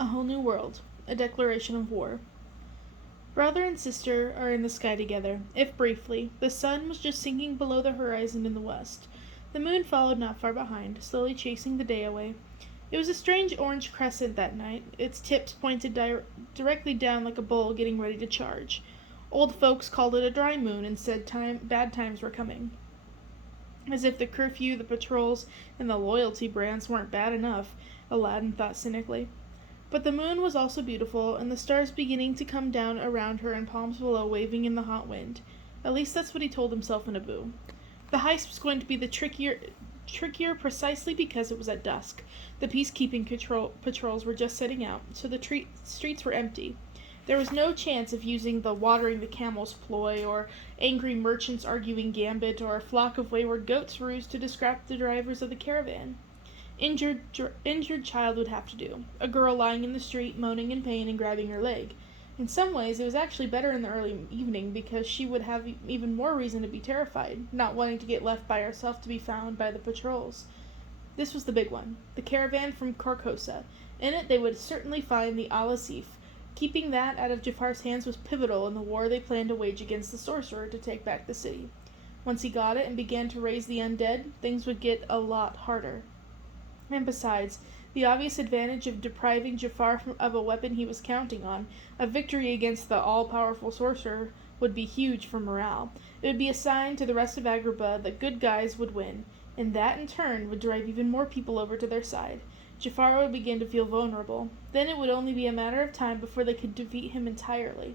A Whole New World, a declaration of war. Brother and sister are in the sky together, if briefly. The sun was just sinking below the horizon in the west. The moon followed not far behind, slowly chasing the day away. It was a strange orange crescent that night. Its tips pointed directly down like a bull getting ready to charge. Old folks called it a dry moon and said bad times were coming. As if the curfew, the patrols, and the loyalty brands weren't bad enough, Aladdin thought cynically. But the moon was also beautiful, and the stars beginning to come down around her and palms below waving in the hot wind. At least that's what he told himself in Abu. The heist was going to be the trickier precisely because it was at dusk. The peacekeeping patrols were just setting out, so the streets were empty. There was no chance of using the watering the camels ploy, or angry merchants arguing gambit, or a flock of wayward goats ruse to distract the drivers of the caravan. Injured child would have to do. A girl lying in the street, moaning in pain and grabbing her leg. In some ways, it was actually better in the early evening because she would have even more reason to be terrified, not wanting to get left by herself to be found by the patrols. This was the big one, the caravan from Carcosa. In it, they would certainly find the Al-Asif. Keeping that out of Jafar's hands was pivotal in the war they planned to wage against the sorcerer to take back the city. Once he got it and began to raise the undead, things would get a lot harder. And besides, the obvious advantage of depriving Jafar of a weapon he was counting on, a victory against the all-powerful sorcerer, would be huge for morale. It would be a sign to the rest of Agrabah that good guys would win, and that in turn would drive even more people over to their side. Jafar would begin to feel vulnerable. Then it would only be a matter of time before they could defeat him entirely.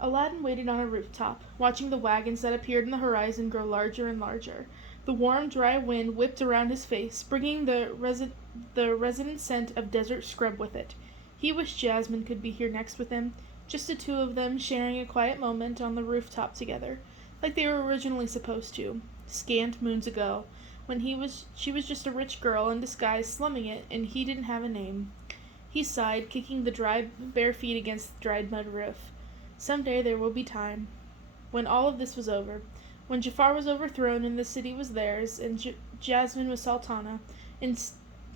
Aladdin waited on a rooftop, watching the wagons that appeared in the horizon grow larger and larger. The warm, dry wind whipped around his face, bringing the resinous scent of desert scrub with it. He wished Jasmine could be here next with him, just the two of them sharing a quiet moment on the rooftop together, like they were originally supposed to, scant moons ago, when she was just a rich girl in disguise slumming it, and he didn't have a name. He sighed, kicking the dry, bare feet against the dried mud roof. Someday there will be time. When all of this was over, when Jafar was overthrown and the city was theirs, and Jasmine was Sultana,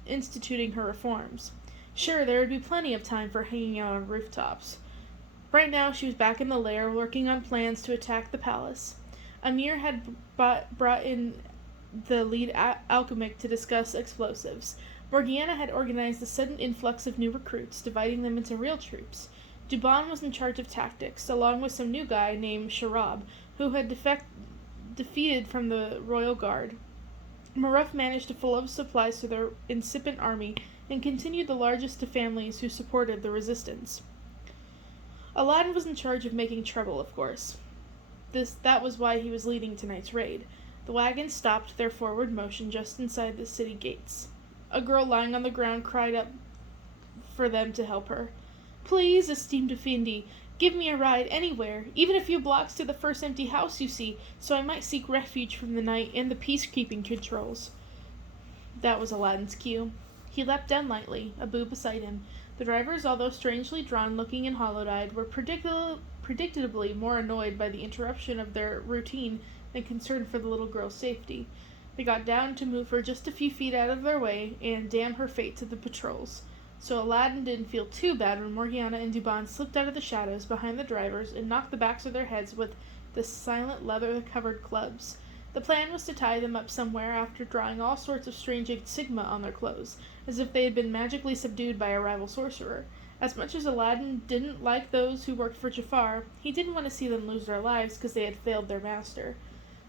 instituting her reforms. Sure, there would be plenty of time for hanging out on rooftops. Right now she was back in the lair, working on plans to attack the palace. Amir had brought in the lead alchemic to discuss explosives. Morgiana had organized the sudden influx of new recruits, dividing them into real troops. Duban was in charge of tactics, along with some new guy named Sharab, who had defeated from the royal guard. Maruf managed to fill up supplies to their incipient army and continued the largest of families who supported the resistance. Aladdin was in charge of making trouble, of course. That was why he was leading tonight's raid. The wagons stopped their forward motion just inside the city gates. A girl lying on the ground cried up for them to help her. "Please, esteemed Effendi, give me a ride anywhere, even a few blocks to the first empty house you see, so I might seek refuge from the night and the peacekeeping controls." That was Aladdin's cue. He leapt down lightly, Abu beside him. The drivers, although strangely drawn-looking and hollow-eyed, were predictably more annoyed by the interruption of their routine than concerned for the little girl's safety. They got down to move her just a few feet out of their way and damn her fate to the patrols. So Aladdin didn't feel too bad when Morgiana and Duban slipped out of the shadows behind the drivers and knocked the backs of their heads with the silent leather-covered clubs. The plan was to tie them up somewhere after drawing all sorts of strange insignia on their clothes, as if they had been magically subdued by a rival sorcerer. As much as Aladdin didn't like those who worked for Jafar, he didn't want to see them lose their lives because they had failed their master.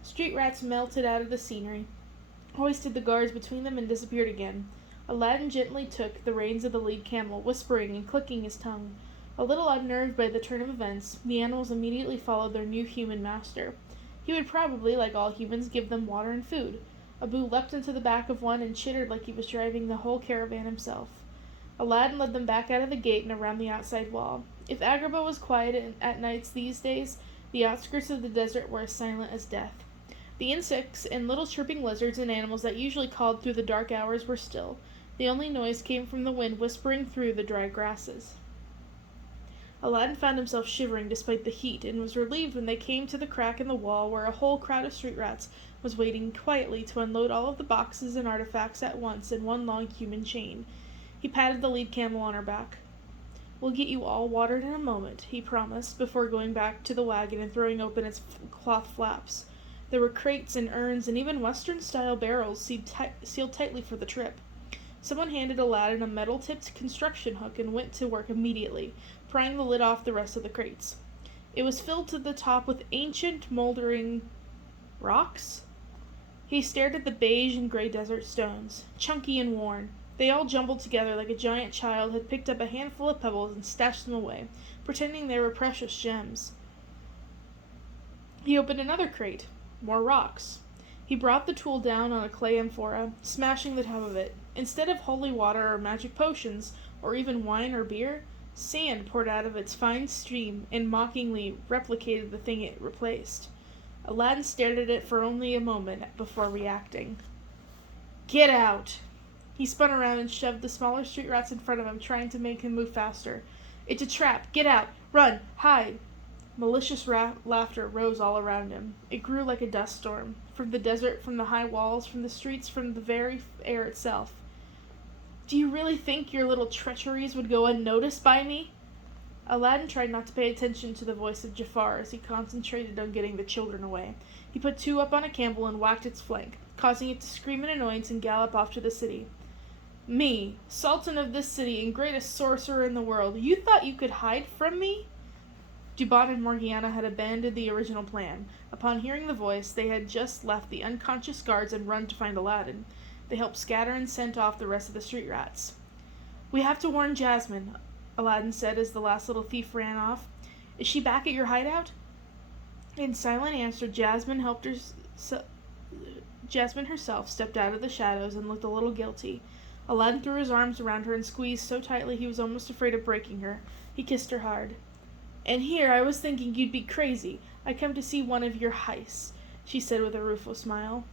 Street rats melted out of the scenery, hoisted the guards between them, and disappeared again. Aladdin gently took the reins of the lead camel, whispering and clicking his tongue. A little unnerved by the turn of events, the animals immediately followed their new human master. He would probably, like all humans, give them water and food. Abu leapt into the back of one and chittered like he was driving the whole caravan himself. Aladdin led them back out of the gate and around the outside wall. If Agrabah was quiet at nights these days, the outskirts of the desert were as silent as death. The insects and little chirping lizards and animals that usually called through the dark hours were still. The only noise came from the wind whispering through the dry grasses. Aladdin found himself shivering despite the heat, and was relieved when they came to the crack in the wall where a whole crowd of street rats was waiting quietly to unload all of the boxes and artifacts at once in one long human chain. He patted the lead camel on her back. "We'll get you all watered in a moment," he promised, before going back to the wagon and throwing open its cloth flaps. There were crates and urns and even Western-style barrels sealed tightly for the trip. Someone handed Aladdin a metal-tipped construction hook and went to work immediately, prying the lid off the rest of the crates. It was filled to the top with ancient, moldering rocks? He stared at the beige and gray desert stones, chunky and worn. They all jumbled together like a giant child had picked up a handful of pebbles and stashed them away, pretending they were precious gems. He opened another crate. More rocks. He brought the tool down on a clay amphora, smashing the top of it. Instead of holy water or magic potions, or even wine or beer, sand poured out of its fine stream and mockingly replicated the thing it replaced. Aladdin stared at it for only a moment before reacting. "Get out!" He spun around and shoved the smaller street rats in front of him, trying to make him move faster. "It's a trap! Get out! Run! Hide!" Malicious laughter rose all around him. It grew like a dust storm. From the desert, from the high walls, from the streets, from the very air itself. "Do you really think your little treacheries would go unnoticed by me?" Aladdin tried not to pay attention to the voice of Jafar as he concentrated on getting the children away. He put two up on a camel and whacked its flank, causing it to scream in annoyance and gallop off to the city. "Me, Sultan of this city and greatest sorcerer in the world, you thought you could hide from me?" Dubon and Morgiana had abandoned the original plan. Upon hearing the voice, they had just left the unconscious guards and run to find Aladdin. They helped scatter and sent off the rest of the street rats. "We have to warn Jasmine," Aladdin said as the last little thief ran off. "Is she back at your hideout?" In silent answer, Jasmine herself stepped out of the shadows and looked a little guilty. Aladdin threw his arms around her and squeezed so tightly he was almost afraid of breaking her. He kissed her hard. "And here I was thinking you'd be crazy. I come to see one of your heists," she said with a rueful smile.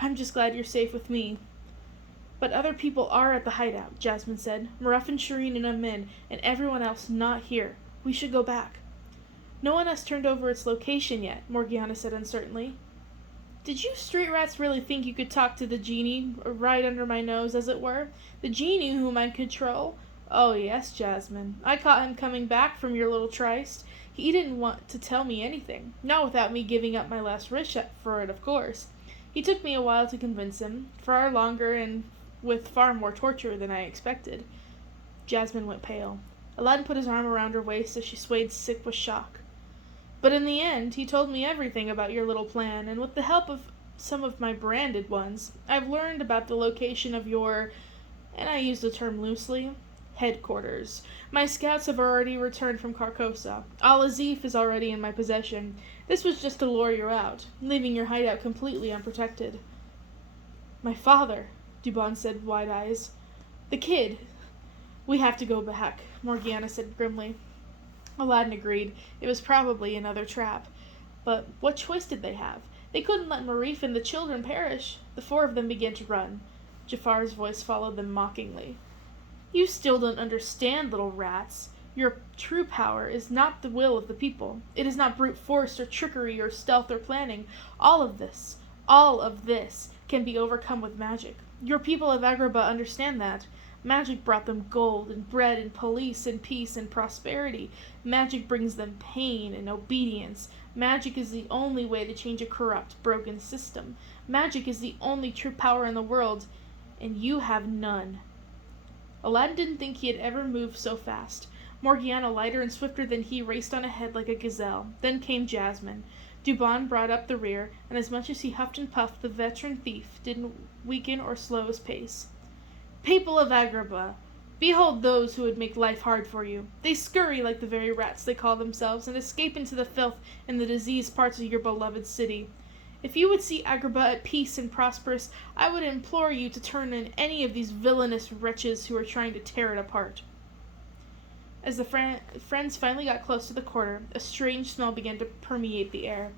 "I'm just glad you're safe with me." "But other people are at the hideout," Jasmine said. "Maruf and Shireen and Amin, and everyone else not here. We should go back." "No one has turned over its location yet," Morgiana said uncertainly. "Did you street rats really think you could talk to the genie, right under my nose, as it were? The genie whom I control? Oh yes, Jasmine. I caught him coming back from your little tryst. He didn't want to tell me anything. Not without me giving up my last wish for it, of course. He took me a while to convince him, far longer and with far more torture than I expected." Jasmine went pale. Aladdin put his arm around her waist as she swayed, sick with shock. "But in the end, he told me everything about your little plan, and with the help of some of my branded ones, I've learned about the location of your, and I use the term loosely, headquarters. My scouts have already returned from Carcosa. Al-Azif is already in my possession. This was just to lure you out, leaving your hideout completely unprotected." "My father," Dubon said, wide eyes. "The kid." "We have to go back," Morgiana said grimly. Aladdin agreed. It was probably another trap. But what choice did they have? They couldn't let Marif and the children perish. The four of them began to run. Jafar's voice followed them mockingly. "You still don't understand, little rats. Your true power is not the will of the people. It is not brute force or trickery or stealth or planning. All of this can be overcome with magic. Your people of Agrabah understand that. Magic brought them gold and bread and police and peace and prosperity. Magic brings them pain and obedience. Magic is the only way to change a corrupt, broken system. Magic is the only true power in the world, and you have none." Aladdin didn't think he had ever moved so fast. Morgiana, lighter and swifter than he, raced on ahead like a gazelle. Then came Jasmine. Dubon brought up the rear, and as much as he huffed and puffed, the veteran thief didn't weaken or slow his pace. "People of Agrabah, behold those who would make life hard for you. They scurry like the very rats they call themselves, and escape into the filth and the diseased parts of your beloved city. If you would see Agrabah at peace and prosperous, I would implore you to turn in any of these villainous wretches who are trying to tear it apart." As the friends finally got close to the quarter, a strange smell began to permeate the air.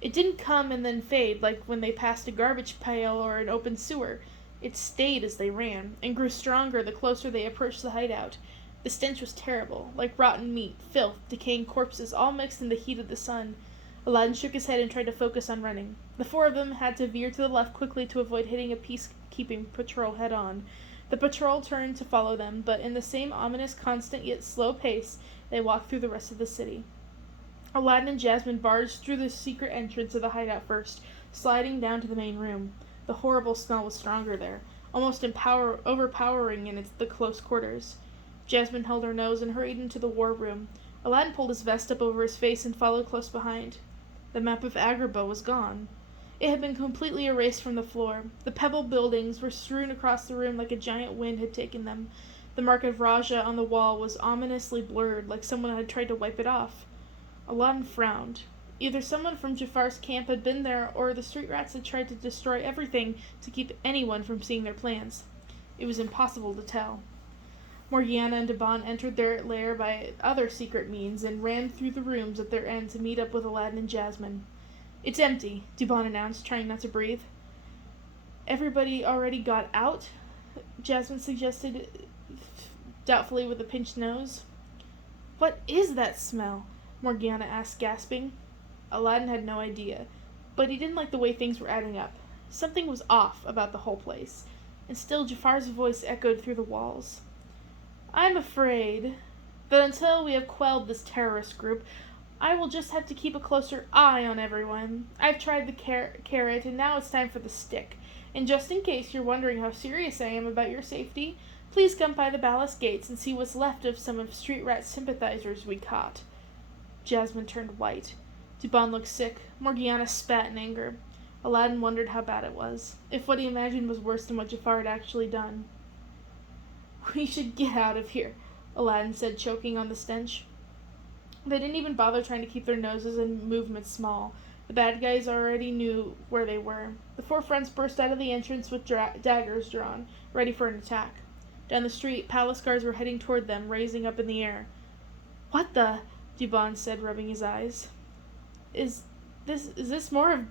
It didn't come and then fade like when they passed a garbage pail or an open sewer. It stayed as they ran, and grew stronger the closer they approached the hideout. The stench was terrible, like rotten meat, filth, decaying corpses, all mixed in the heat of the sun. Aladdin shook his head and tried to focus on running. The four of them had to veer to the left quickly to avoid hitting a peacekeeping patrol head-on. The patrol turned to follow them, but in the same ominous, constant yet slow pace, they walked through the rest of the city. Aladdin and Jasmine barged through the secret entrance of the hideout first, sliding down to the main room. The horrible smell was stronger there, almost overpowering in the close quarters. Jasmine held her nose and hurried into the war room. Aladdin pulled his vest up over his face and followed close behind. The map of Agrabah was gone. It had been completely erased from the floor. The pebble buildings were strewn across the room like a giant wind had taken them. The mark of Raja on the wall was ominously blurred, like someone had tried to wipe it off. Aladdin frowned. Either someone from Jafar's camp had been there, or the street rats had tried to destroy everything to keep anyone from seeing their plans. It was impossible to tell. Morgiana and Dubon entered their lair by other secret means and ran through the rooms at their end to meet up with Aladdin and Jasmine. "It's empty," Dubon announced, trying not to breathe. "Everybody already got out?" Jasmine suggested, doubtfully with a pinched nose. "What is that smell?" Morgiana asked, gasping. Aladdin had no idea, but he didn't like the way things were adding up. Something was off about the whole place, and still Jafar's voice echoed through the walls. "I'm afraid that until we have quelled this terrorist group, I will just have to keep a closer eye on everyone. I've tried the carrot, and now it's time for the stick. And just in case you're wondering how serious I am about your safety, please come by the palace gates and see what's left of some of Street Rat's sympathizers we caught." Jasmine turned white. Dubon looked sick. Morgiana spat in anger. Aladdin wondered how bad it was, if what he imagined was worse than what Jafar had actually done. "We should get out of here," Aladdin said, choking on the stench. They didn't even bother trying to keep their noses and movements small. The bad guys already knew where they were. The four friends burst out of the entrance with daggers drawn, ready for an attack. Down the street, palace guards were heading toward them, raising up in the air. "What the?" Dubon said, rubbing his eyes. Is this more of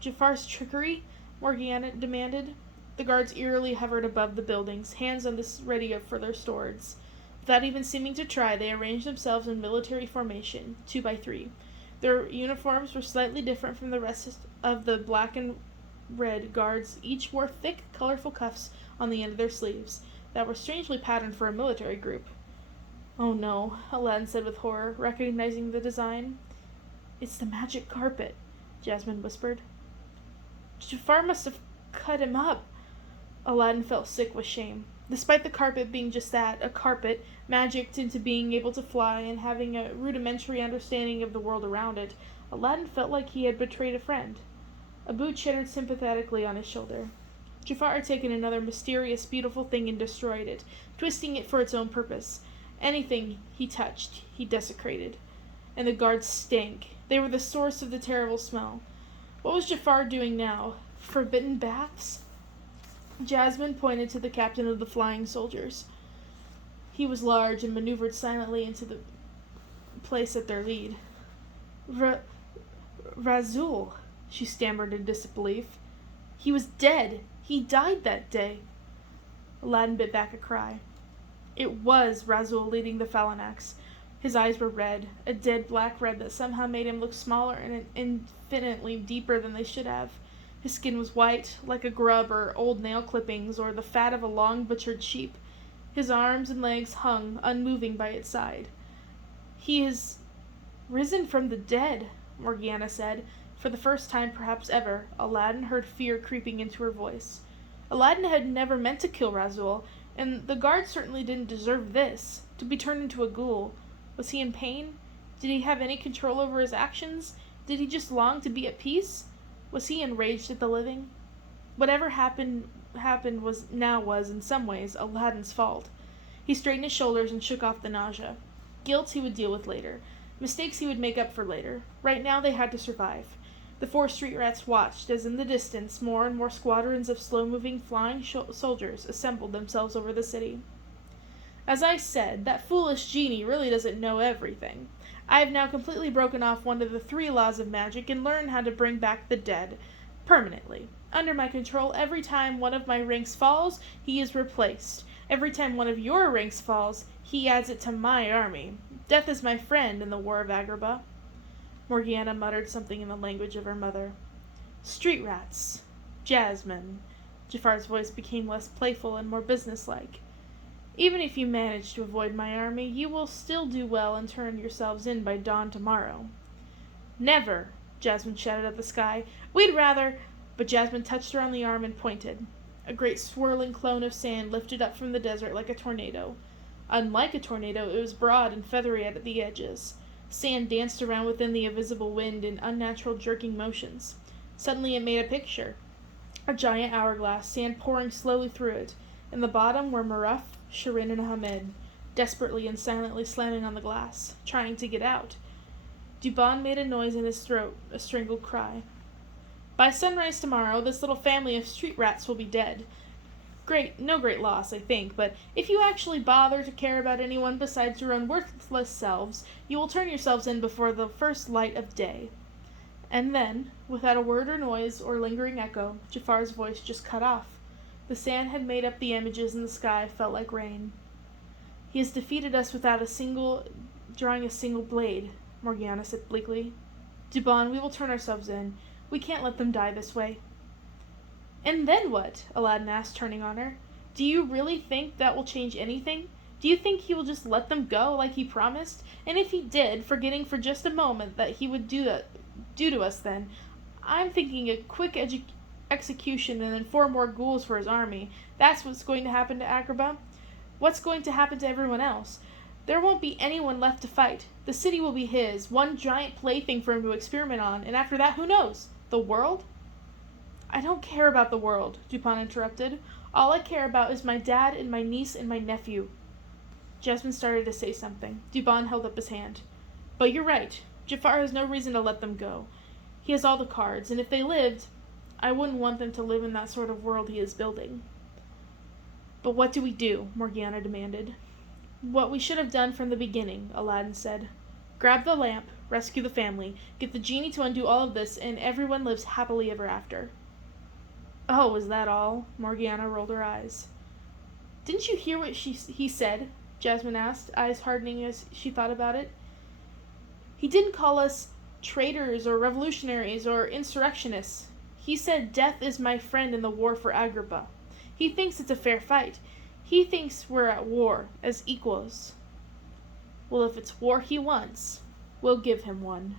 Jafar's trickery?" Morgiana demanded. The guards eerily hovered above the buildings, hands on this ready for their swords. Without even seeming to try, they arranged themselves in military formation, 2 by 3. Their uniforms were slightly different from the rest of the black and red guards. Each wore thick, colorful cuffs on the end of their sleeves that were strangely patterned for a military group. "Oh no," Aladdin said with horror, recognizing the design. "It's the magic carpet," Jasmine whispered. "Jafar must have cut him up." Aladdin felt sick with shame. Despite the carpet being just that, a carpet, magicked into being able to fly and having a rudimentary understanding of the world around it, Aladdin felt like he had betrayed a friend. Abu chittered sympathetically on his shoulder. Jafar had taken another mysterious, beautiful thing and destroyed it, twisting it for its own purpose. Anything he touched, he desecrated. And the guards stank. They were the source of the terrible smell. What was Jafar doing now? Forbidden baths? Jasmine pointed to the captain of the flying soldiers. He was large and maneuvered silently into the place at their lead. "Razul," she stammered in disbelief. "He was dead. He died that day." Aladdin bit back a cry. It was Razul leading the Phalanx. His eyes were red, a dead black red that somehow made him look smaller and infinitely deeper than they should have. His skin was white, like a grub or old nail clippings or the fat of a long butchered sheep. His arms and legs hung, unmoving by its side. "He is risen from the dead," Morgiana said. For the first time, perhaps ever, Aladdin heard fear creeping into her voice. Aladdin had never meant to kill Razul, and the guard certainly didn't deserve this, to be turned into a ghoul. Was he in pain? Did he have any control over his actions? Did he just long to be at peace? Was he enraged at the living? Whatever happened was, in some ways, Aladdin's fault. He straightened his shoulders and shook off the nausea. Guilt he would deal with later. Mistakes he would make up for later. Right now they had to survive. The 4 street rats watched as in the distance more and more squadrons of slow-moving flying soldiers assembled themselves over the city. "As I said, that foolish genie really doesn't know everything. I have now completely broken off one of the 3 laws of magic and learned how to bring back the dead. Permanently. Under my control, every time one of my ranks falls, he is replaced. Every time one of your ranks falls, he adds it to my army. Death is my friend in the War of Agrabah." Morgiana muttered something in the language of her mother. "Street rats. Jasmine. Jafar's voice became less playful and more businesslike. Even if you manage to avoid my army, you will still do well and turn yourselves in by dawn tomorrow. Never, Jasmine shouted at the sky. We'd rather... But Jasmine touched her on the arm and pointed. A great swirling cone of sand lifted up from the desert like a tornado. Unlike a tornado, it was broad and feathery at the edges. Sand danced around within the invisible wind in unnatural jerking motions. Suddenly it made a picture. A giant hourglass, sand pouring slowly through it. In the bottom were Maruf, Shirin, and Hamed, desperately and silently slamming on the glass, trying to get out. Dubon made a noise in his throat, a strangled cry. By sunrise tomorrow, this little family of street rats will be dead. No great loss, I think, but if you actually bother to care about anyone besides your own worthless selves, you will turn yourselves in before the first light of day. And then, without a word or noise or lingering echo, Jafar's voice just cut off. The sand had made up the images in the sky felt like rain. He has defeated us without drawing a single blade, Morgiana said bleakly. Dubon, we will turn ourselves in. We can't let them die this way. And then what? Aladdin asked, turning on her. Do you really think that will change anything? Do you think he will just let them go like he promised? And if he did, forgetting for just a moment that he would do to us then, I'm thinking a quick execution and then 4 more ghouls for his army. That's what's going to happen to Agrabah. What's going to happen to everyone else? There won't be anyone left to fight. The city will be his, one giant plaything for him to experiment on, and after that, who knows? The world? I don't care about the world, Dupont interrupted. All I care about is my dad and my niece and my nephew. Jasmine started to say something. Dubon held up his hand. But you're right. Jafar has no reason to let them go. He has all the cards, and if they lived, I wouldn't want them to live in that sort of world he is building. But what do we do? Morgiana demanded. What we should have done from the beginning, Aladdin said. Grab the lamp, rescue the family, get the genie to undo all of this, and everyone lives happily ever after. Oh, is that all? Morgiana rolled her eyes. Didn't you hear what he said? Jasmine asked, eyes hardening as she thought about it. He didn't call us traitors or revolutionaries or insurrectionists. He said death is my friend in the war for Agrabah. He thinks it's a fair fight. He thinks we're at war, as equals. Well, if it's war he wants, we'll give him one.